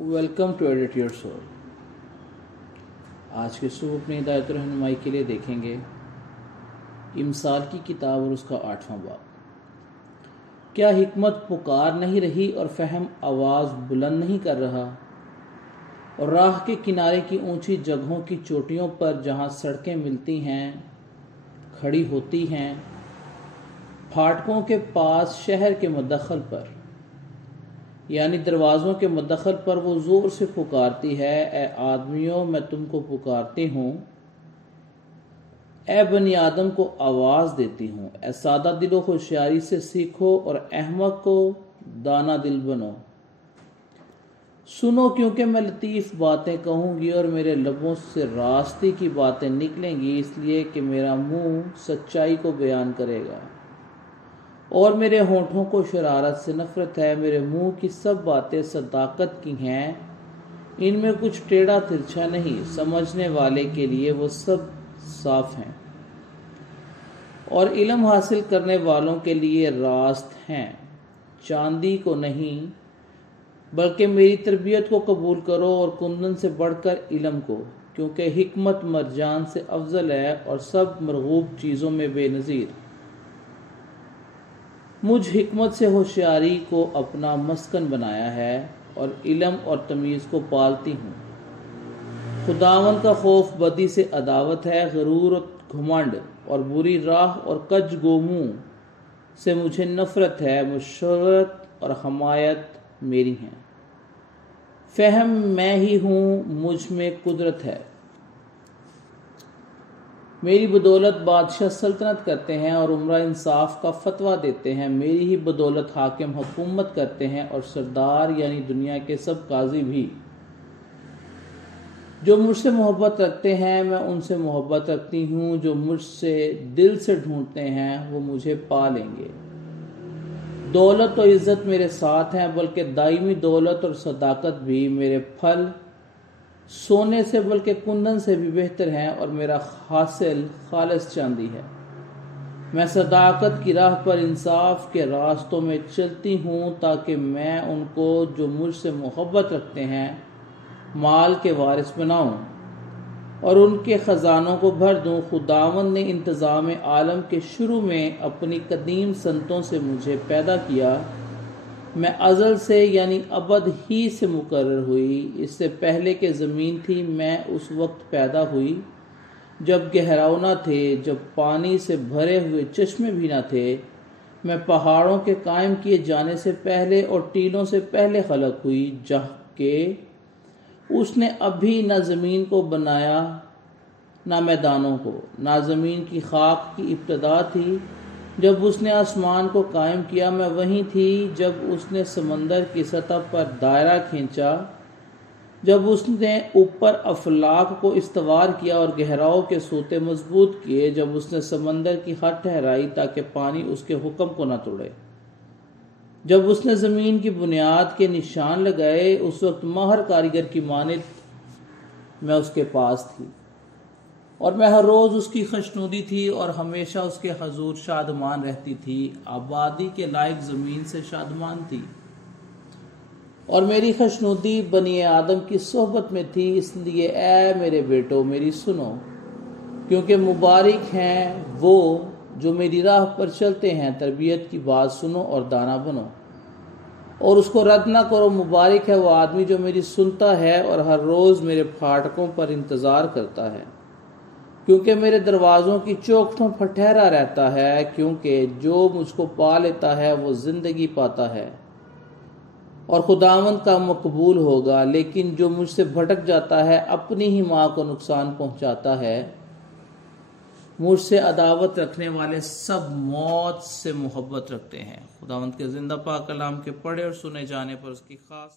Welcome to edit your soul. آج کے صبح اپنی ہدایت و رہنمائی کے لیے دیکھیں گے امثال کی کتاب اور اس کا 8واں باب۔ کیا حکمت پکار نہیں رہی اور فہم آواز بلند نہیں کر رہا؟ اور راہ کے کنارے کی اونچی جگہوں کی چوٹیوں پر جہاں سڑکیں ملتی ہیں کھڑی ہوتی ہیں، پھاٹکوں کے پاس شہر کے مدخل پر یعنی دروازوں کے مدخل پر وہ زور سے پکارتی ہے، اے آدمیوں میں تم کو پکارتی ہوں، اے بنی آدم کو آواز دیتی ہوں، اے سادہ دل و ہوشیاری سے سیکھو اور احمق کو دانا دل بنو۔ سنو کیونکہ میں لطیف باتیں کہوں گی اور میرے لبوں سے راستی کی باتیں نکلیں گی، اس لیے کہ میرا منہ سچائی کو بیان کرے گا اور میرے ہونٹوں کو شرارت سے نفرت ہے۔ میرے منہ کی سب باتیں صداقت کی ہیں، ان میں کچھ ٹیڑھا ترچھا نہیں، سمجھنے والے کے لیے وہ سب صاف ہیں اور علم حاصل کرنے والوں کے لیے راست ہیں۔ چاندی کو نہیں بلکہ میری تربیت کو قبول کرو اور کندن سے بڑھ کر علم کو، کیونکہ حکمت مرجان سے افضل ہے اور سب مرغوب چیزوں میں بے نظیر۔ مجھ حکمت سے ہوشیاری کو اپنا مسکن بنایا ہے اور علم اور تمیز کو پالتی ہوں۔ خداوند کا خوف بدی سے عداوت ہے، غرور و گھمنڈ اور بری راہ اور کج گو منہ سے مجھے نفرت ہے۔ مشورت اور حمایت میری ہیں، فہم میں ہی ہوں، مجھ میں قدرت ہے۔ میری بدولت بادشاہ سلطنت کرتے ہیں اور عمرہ انصاف کا فتویٰ دیتے ہیں، میری ہی بدولت حاکم حکومت کرتے ہیں اور سردار یعنی دنیا کے سب قاضی بھی۔ جو مجھ سے محبت رکھتے ہیں میں ان سے محبت رکھتی ہوں، جو مجھ سے دل سے ڈھونڈتے ہیں وہ مجھے پا لیں گے۔ دولت و عزت میرے ساتھ ہیں، بلکہ دائمی دولت اور صداقت بھی۔ میرے پھل سونے سے بلکہ کندن سے بھی بہتر ہیں اور میرا حاصل خالص چاندی ہے۔ میں صداقت کی راہ پر انصاف کے راستوں میں چلتی ہوں تاکہ میں ان کو جو مجھ سے محبت رکھتے ہیں مال کے وارث بناؤں اور ان کے خزانوں کو بھر دوں۔ خداوند نے انتظام عالم کے شروع میں اپنی قدیم سنتوں سے مجھے پیدا کیا، میں ازل سے یعنی ابد ہی سے مقرر ہوئی، اس سے پہلے کہ زمین تھی میں اس وقت پیدا ہوئی جب گہراؤ نہ تھے، جب پانی سے بھرے ہوئے چشمے بھی نہ تھے۔ میں پہاڑوں کے قائم کیے جانے سے پہلے اور ٹیلوں سے پہلے خلق ہوئی، جہاں کہ اس نے ابھی نہ زمین کو بنایا نہ میدانوں کو، نہ زمین کی خاک کی ابتدا تھی۔ جب اس نے آسمان کو قائم کیا میں وہیں تھی، جب اس نے سمندر کی سطح پر دائرہ کھینچا، جب اس نے اوپر افلاک کو استوار کیا اور گہراؤ کے سوتے مضبوط کیے، جب اس نے سمندر کی حد ٹھہرائی تاکہ پانی اس کے حکم کو نہ توڑے، جب اس نے زمین کی بنیاد کے نشان لگائے، اس وقت ماہر کاریگر کی مانند میں اس کے پاس تھی اور میں ہر روز اس کی خوشنودی تھی اور ہمیشہ اس کے حضور شادمان رہتی تھی۔ آبادی کے لائق زمین سے شادمان تھی اور میری خوشنودی بنی آدم کی صحبت میں تھی، اس لیے اے میرے بیٹو میری سنو، کیونکہ مبارک ہیں وہ جو میری راہ پر چلتے ہیں۔ تربیت کی بات سنو اور دانا بنو اور اس کو رد نہ کرو۔ مبارک ہے وہ آدمی جو میری سنتا ہے اور ہر روز میرے پھاٹکوں پر انتظار کرتا ہے، کیونکہ میرے دروازوں کی چوکھٹوں پر ٹھہرا رہتا ہے، کیونکہ جو مجھ کو پا لیتا ہے وہ زندگی پاتا ہے اور خداوند کا مقبول ہوگا، لیکن جو مجھ سے بھٹک جاتا ہے اپنی ہی ماں کو نقصان پہنچاتا ہے۔ مجھ سے عداوت رکھنے والے سب موت سے محبت رکھتے ہیں۔ خداوند کے زندہ پاک کلام کے پڑھے اور سنے جانے پر اس کی خاص